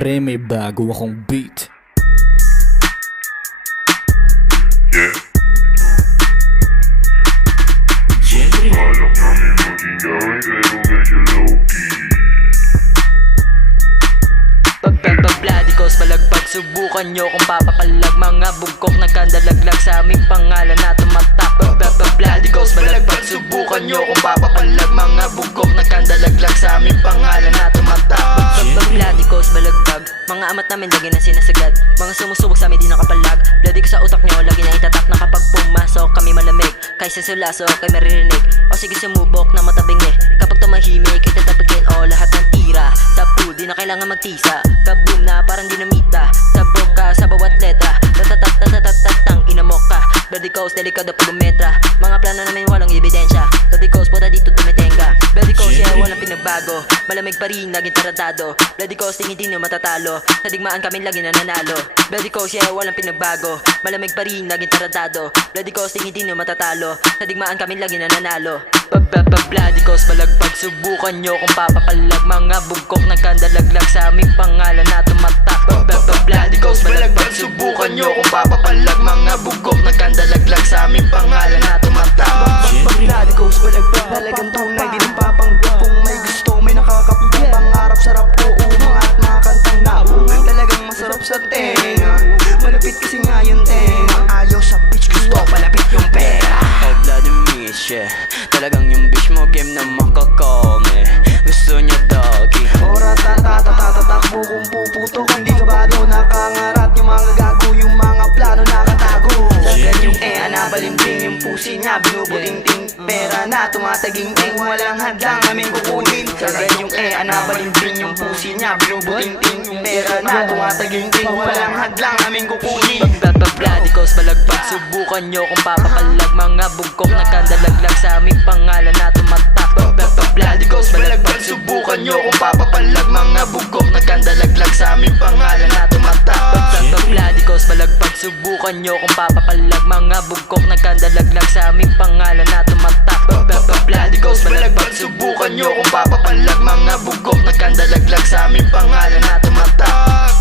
Pre, may bago akong beat. Yeah. Balak namin maging away pero medyo low-key. Pagpapabladikos, balagbag, subukan nyo kung papapalag. Mga bugkok nagkandalaglag sa aming pangalan na tumatak. Pagpapabladikos, balagbag, subukan nyo kung papapalag. Mga bugkok nagkandalaglag sa aming pangalan na tumatak. Pagpapabladikos, balagbag, mga amat namin lagi na sinasagad. Mga sumusubok sa amin di nakapalag. Bladi ko sa utak nyo, lagi na itatak na kapag pumasok kami malamig. Kaysa sulaso, kay maririnig. O sige sumubok na matabing eh. Kapag tumahimik, itatapikin o lahat ng tira. Sa pool, di na kailangan magtisa. Kaboom na parang dinamita. Sabog ka sa bawat letra. Tatatatatatatatang inamok ka. Bloody Coast, delikado pag-umetra. Mga plano namin walang ebidensya. Bloody Coast, puta dito tumitenga. Bloody Coast, yeah, walang pinagbago. Malamig pa rin, laging taratado. Bloody Coast, hindi nyo matatalo. Sa digmaan kami lagi nananalo. Bloody Coast, yeah, walang pinagbago. Malamig pa rin, laging taratado. Bloody Coast, hindi nyo matatalo. Sa digmaan kami lagi nananalo. Bloody Coast, balagbag, subukan nyo kung papapalag. Mga bugkok nagkandalaglag sa aming pangalan na tumatak. Bloody Coast, balagbag, subukan nyo kung papapalag. Mga bugkok nagkandalaglag sa aming pangalan na tumatak. Bloody Coast, balagbag, talagang tunay. Di nang papanggap kung may gusto, may nakakapagod. Pangarap, sarap ko, umangat, mga kantang nabo. Talagang masarap sa tenga. Malapit kasi nga yung tenga. Ayaw sa pitch, gusto palapit yung pera. Oh, bloody miss, yeah. Talagang yung bitch mo game na makakome. Gusto niya doggy. Ora tatatatakbo kung puputok. Hindi ka ba doon nakangarat? Yung mga gago, yung mga plano nakatago. Sagad yung anabalimbing, yung pusi niya binubuting-ting. Pera na tumataging-ting, walang hadlang namin kukunin. Sagad yung anabalimbing, yung pusi niya binubuting-ting. Pera na tumataging-ting, walang hadlang namin kukunin. Pagpapabladikos, balagbag, subukan nyo kung papapalag. Mga bugkok nagkandalaglag sa aming pangalan na tumatak. Pagpapabladikos, balagbag, subukan nyo kung papapalag. Mga bugkok nagkandalaglag sa aming pangalan na tumatak. Pagpapabladikos, balagbag, subukan nyo kung papapalag. Mga bugkok nagkandalaglag sa aming pangalan na tumatak. Pagpapabladikos, balagbag, subukan nyo kung papapalag. Mga bugkok nagkandalaglag sa aming pangalan na tumatak.